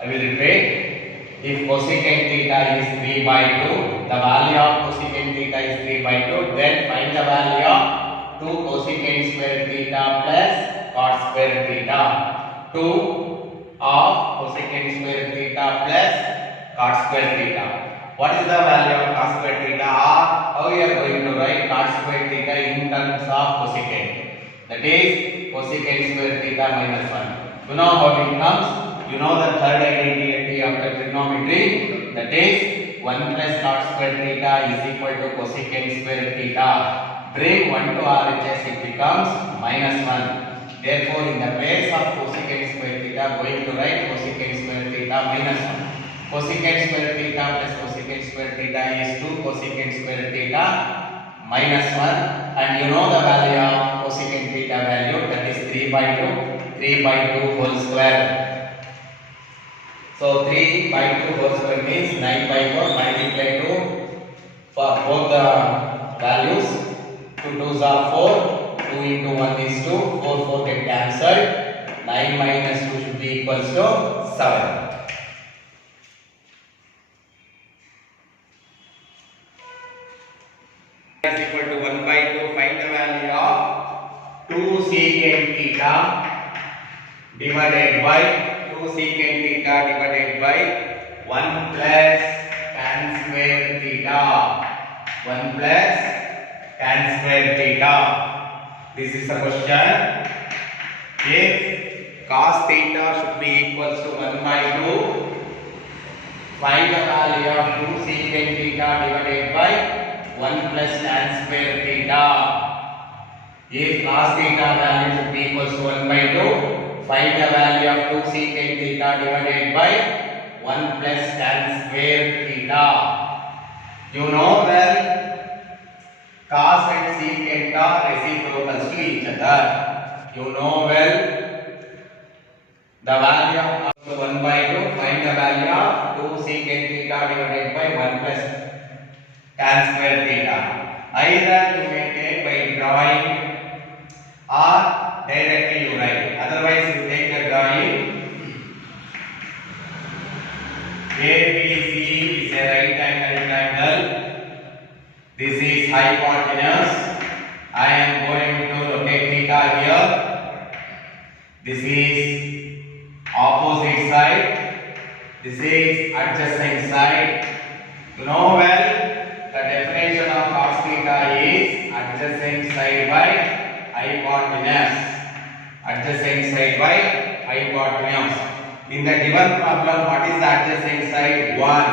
I will repeat. If cosecant theta is 3 by 2, the value of cosecant theta is 3 by 2, then find the value of 2 cosecant square theta plus cot square theta. 2 of cosecant square theta plus cot square theta. What is the value of cos square theta? Or how we are going to write cot square theta in terms of cosecant? That is cosecant square theta minus 1. You know how it comes? You know the third identity of the trigonometry, that is 1 plus cot square theta is equal to cosecant square theta. Bring 1 to RHS, it becomes minus 1. Therefore, in the place of cosecant square theta, going to write cosecant square theta minus 1. Cosecant square theta plus cosecant square theta is 2 cosecant square theta minus 1. And you know the value of cosecant theta value, that is 3 by 2. 3 by 2 whole square. So 3 by 2 whole square means 9 by 4 multiply 2 for both the values. 2 2s are 4, 2 into 1 is 2, 4 4 get cancelled, 9 minus 2 should be equals to 7. Is equal to 1 by 2, find the value of 2 secant theta divided by 2 secant theta divided by 1 plus tan square theta. 1 plus tan square theta. This is the question. If cos theta should be equals to 1 by 2, find the value of 2 secant theta divided by 1 plus tan square theta. If cos theta value should be equals to 1 by 2, find the value of 2 secant theta divided by 1 plus tan square theta. You know well, cos and secant are reciprocals to each other. You know well, the value of 1 by 2, find the value of 2 secant theta divided by 1 plus tan square theta. Either you may take by drawing or directly you write. Otherwise, you take the drawing. ABC is a right angle triangle. This is hypotenuse. I am going to locate theta here. This is opposite side. This is adjacent side. You know well, the definition of cos theta is adjacent side by hypotenuse. Adjacent side by hypotenuse. In the given problem, what is the adjacent side? 1.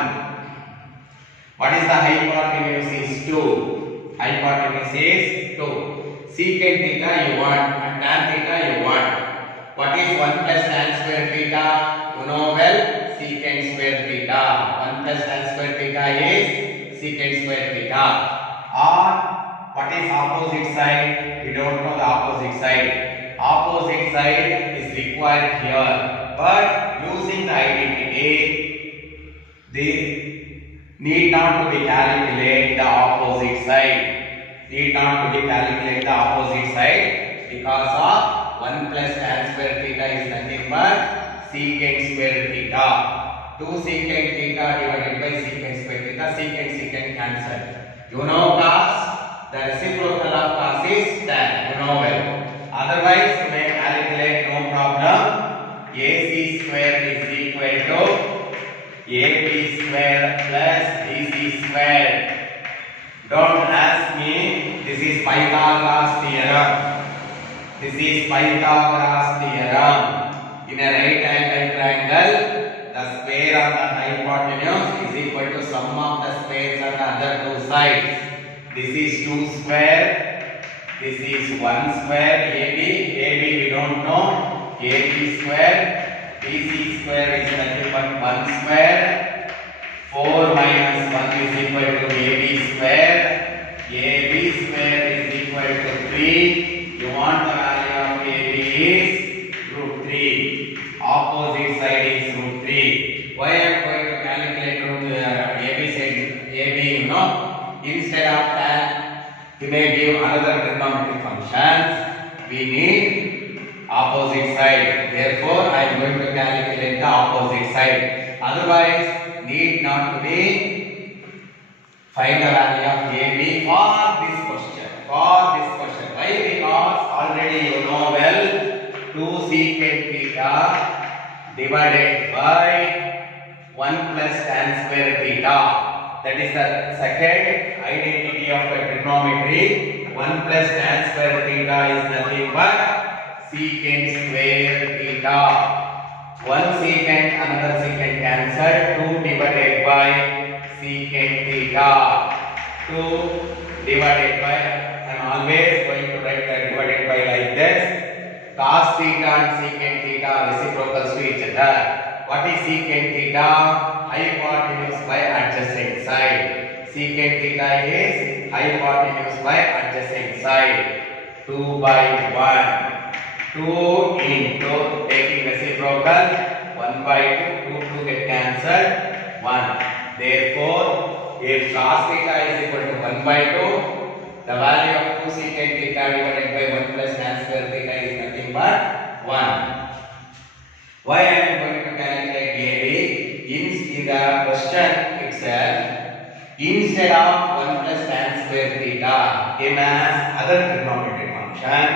What is the hypotenuse? Is 2. Hypotenuse is 2. Secant theta you want and tan theta you want. What is 1 plus tan square theta? You know well, secant square theta. 1 plus tan square theta is secant square theta. Or what is opposite side? We don't know the opposite side. Opposite side is required here, but using the identity, they need not to be calculate the opposite side. Need not to be calculate the opposite side because of 1 plus tan square theta is nothing but secant square theta. 2 secant theta divided by secant square theta. Secant cancel. You know cos, the reciprocal of cos is tan. You know well. Otherwise, you may calculate, no problem. AC square is equal to AB square plus BC square. Don't ask me, this is Pythagoras theorem. This is Pythagoras theorem. In a right angle triangle, the square of the hypotenuse is equal to sum of the squares on the other two sides. This is 2 square. This is 1 square. AB we don't know. AB square. BC square is nothing but 1 square. 4 minus 1 is equal to AB square. AB square is equal to 3. You want the value of AB is root 3. Opposite side is root 3. Why I am going to calculate root AB side? AB, you know, instead of that, we may give another trigonometric functions. We need opposite side. Therefore, I am going to calculate the opposite side. Otherwise, need not to be find the value of AB for this question. For this question. Why? Because already you know well 2 secant theta divided by 1 plus tan square theta. That is the second identity of the trigonometry. 1 plus tan square theta is nothing but secant square theta. 1 secant, another secant cancelled. 2 divided by secant theta. 2 divided by, I am always going to write the divided by like this. Cos theta and secant theta are reciprocals to each other. What is secant theta? Hypotenuse by adjacent side. Secant theta is hypotenuse by adjacent side. 2 by 1. 2 into taking reciprocal 1 by 2. 2 get cancelled. 1. Therefore, if cos theta is equal to 1 by 2, the value of 2 secant theta divided by 1 plus tan square theta is nothing but 1. Why I am going to calculate AB? In the question itself, instead of 1 plus tan square theta, given as other trigonometric function,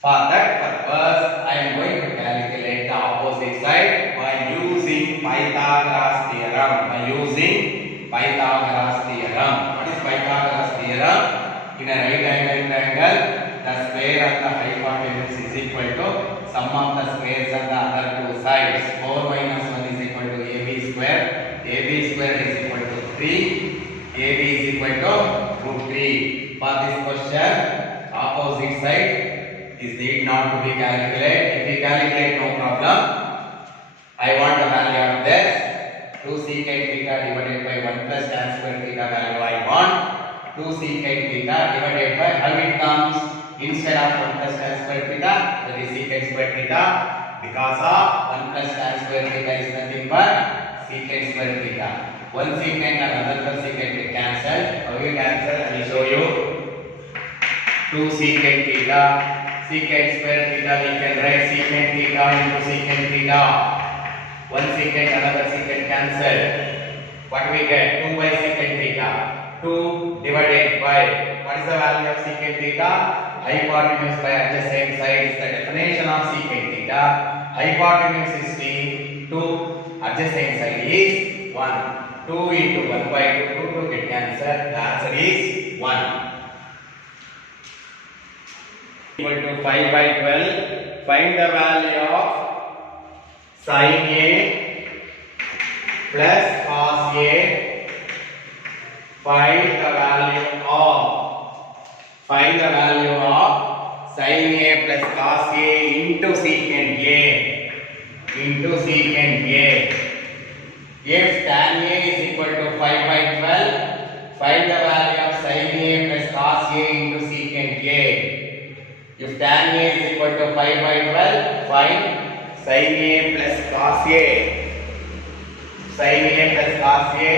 for that purpose, I am going to calculate the opposite side by using Pythagoras theorem. What is Pythagoras theorem? In a right angle triangle, the square of the hypotenuse is equal to sum of the squares of the other two sides. 4 minus 1 is equal to AB square. AB square is equal to 3. AB is equal to root 3. For this question, opposite side is need not to be calculated. If we calculate, no problem. I want the value of this. 2 secant theta divided by 1 plus tan square theta value I want. 2 secant theta divided by, how it comes? Instead of 1 plus tan square theta, that is secant square theta. Because of 1 plus tan square theta is nothing but secant square theta. 1 secant and another secant get cancelled. How you cancel? I will show you. 2 secant theta. Secant square theta, we can write secant theta into secant theta. 1 secant, another secant cancelled. What we get? 2 by secant theta. 2 divided by, what is the value of secant theta? Hypotenuse by adjacent side is the definition of secant theta. Hypotenuse is t. 2 adjacent side is 1. 2 into 1 by 2, 2 get cancelled. The answer is 1. Equal to 5 by 12. Find the value of sin A plus cos A. Find the value of sin A plus cos A into secant A. If tan A is equal to 5 by 12, find the value of sin A plus cos A into secant A. If tan A is equal to 5 by 12, find sin A plus cos A. Sin A plus cos A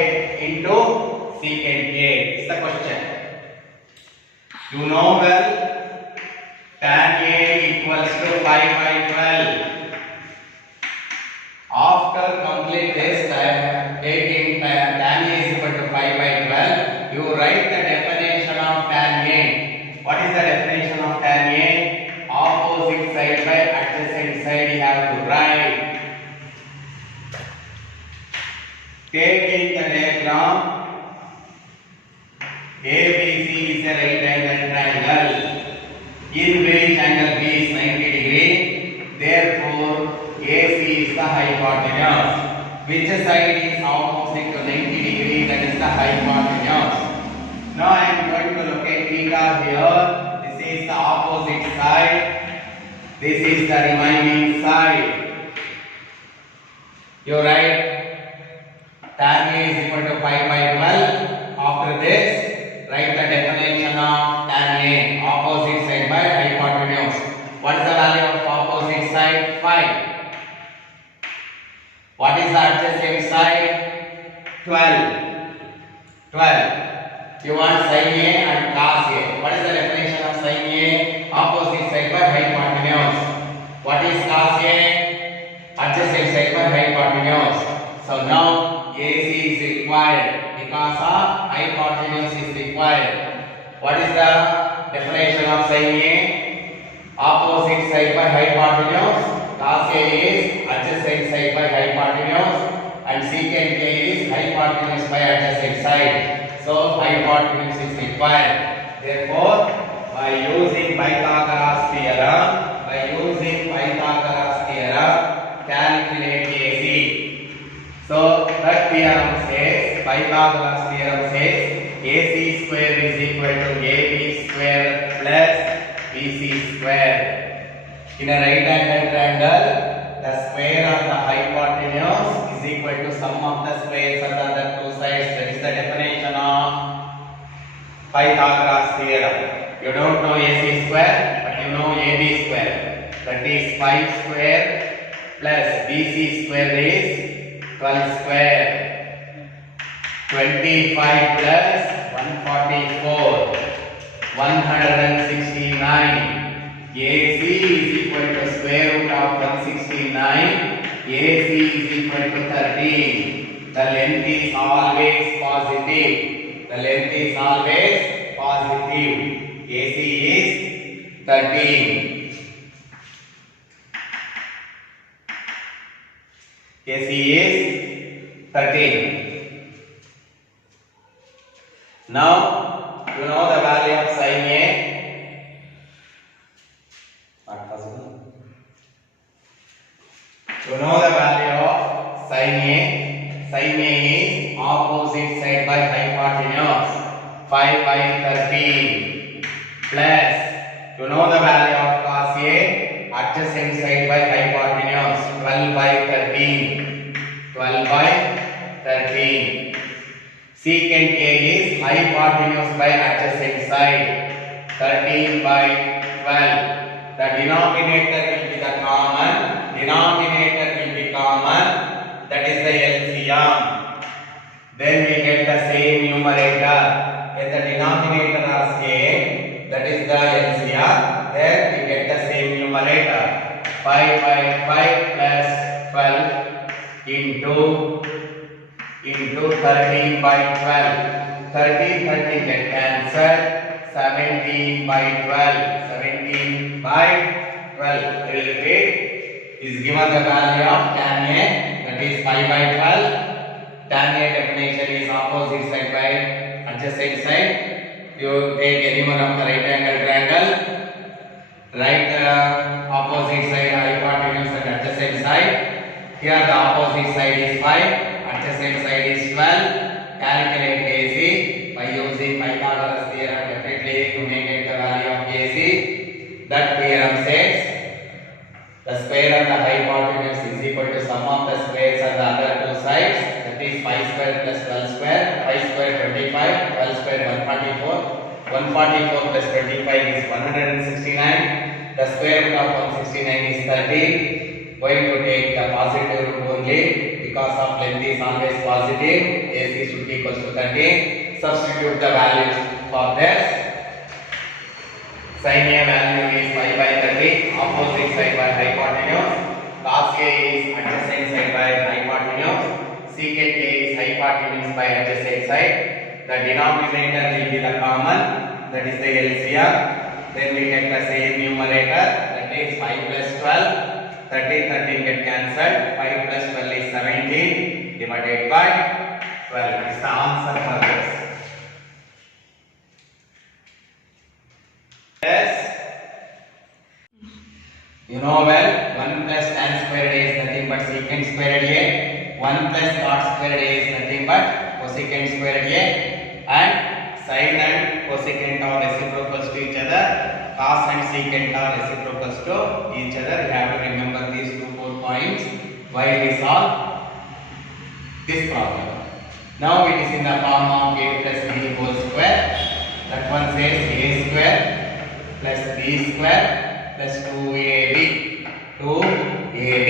into secant A is the question. You know well, tan A equals to 5 by 12. After complete this, taking tan A is equal to 5 by 12, you write the definition of tan A. What is the definition of tan A? Opposite side by adjacent side you have to write. Taking the diagram, ABC is a right angle triangle in which angle B is 90 degree. Therefore, AC is the hypotenuse. Which side is opposite to 90 degree? That is the hypotenuse. Now I am going to locate theta here. This is the opposite side. This is the remaining side. You write tan A is equal to 5 by 12. After this, write the definition of tan A. Opposite side by hypotenuse. What is the value of opposite side? 5. What is the adjacent side? 12. You want sin A and cos A. What is the definition of sin A? Opposite side by hypotenuse. What is cos A? Adjacent side by hypotenuse. So now AC is required because of hypotenuse is required. What is the definition of sin A? Opposite side by hypotenuse. Cos A is adjacent side by hypotenuse and secant A is hypotenuse by adjacent side. So hypotenuse is required. Therefore, by using Pythagoras theorem, calculate AC. So that theorem says, Pythagoras theorem says, AC square is equal to AB square plus BC square. In a right angle triangle, the square of the hypotenuse is equal to sum of the squares of the other two sides. That is the definition of Pythagoras theorem. You don't know AC square, but you know AB square. That is 5 square plus BC square is 12 square. 25 plus 144, 169. AC is equal to square root of 169. AC is equal to 13. The length is always positive. The length is always positive. AC is 13. AC is 13. Now, you know the value of sin A. Not possible. You know the value of sin A. Sin A is opposite side by hypotenuse. 5 by 13 plus, you know the value of cos A, adjacent side by hypotenuse. 12 by 13. 12 by 13. Secant A is hypotenuse by adjacent side. 13 by 12. The denominator will be the common. Denominator will be common. That is the LCM. Then we get the same numerator. If the denominator are same, that is the LCM. Then we get the same numerator. 5 by 5 plus 12 into 13 by 12. 13 get cancelled. 17 by 12. 17 by 12. I will repeat. Is given the value of tan A, that is 5 by 12. Tan A definition is opposite side by adjacent side. You take any one of the right angle triangle. Right opposite side hypotenuse and adjacent side. Here the opposite side is 5, adjacent side is 12. Calculate AC by using Pythagoras theorem. Definitely to make it the value of AC. That theorem says the square of the hypotenuse is equal to sum of the squares of the other two sides. That is 5 square plus 12 square. 5 square 25, 12 square 144. 144 plus 25 is 169. The square root of 169 is 13. Going to take the positive root only because of length is always positive. AC should be equal to 13. Substitute the values for this. Sin A value is 5 by 30. Opposite side by hypotenuse. Cos A is adjacent side by hypotenuse. Secant A is hypotenuse by adjacent side. The denominator will be the common, that is the LCM. Then we get the same numerator, that is 5 plus 12. 13 get cancelled. 5 plus 12 is 17 divided by 12. Is the answer for this. Yes. You know well, 1 plus tan squared A is nothing but secant squared A. 1 plus cot squared A is nothing but cosecant squared A. And sine and cosecant are reciprocals to each other. Cos and secant are reciprocals to each other. You have to remember these 2-4 points while we solve this problem. Now it is in the form of A plus B whole square. That one says A square plus B square plus 2AB. 2AB.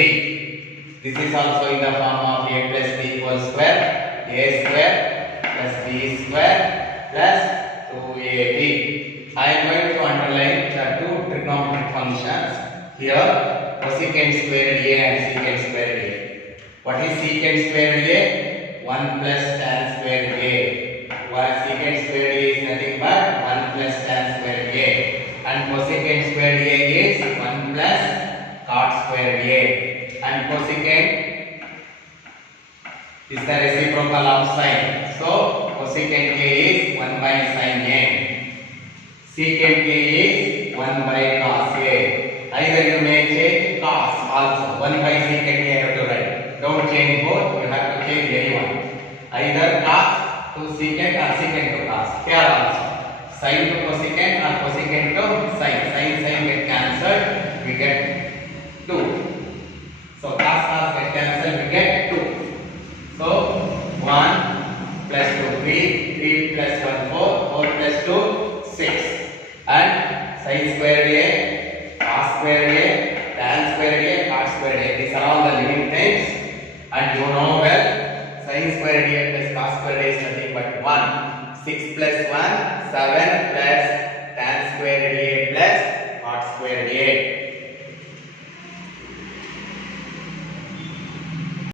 This is also in the form of A plus B whole square. A square plus B square plus 2AB. I am going to underline the two trigonometric functions here. cosecant squared A and secant squared A. What is secant squared A? 1 plus tan squared A. While secant squared A is nothing but 1 plus tan squared A. And cosecant squared A is 1 plus cot squared A. And cosecant is the reciprocal of sine. So cosecant A is 1 by sine A. Secant A is 1 by cos A. Either you may change cos also. 1 by secant A you have to write. Don't change both. You have to change any one. Either cos to secant or secant to cos. Here also. Sine to cosecant or cosecant to sine. Sine get cancelled. We get 2. So cos get cancelled. We get 2. So 1 plus 2 3. 3 plus 1 4. 4 plus 2 6. And sine squared A, cos squared A, tan squared A, cot squared A. These are all the living things. And you know well, sin squared A plus cos squared A is nothing but 1. 6 plus 1, 7 plus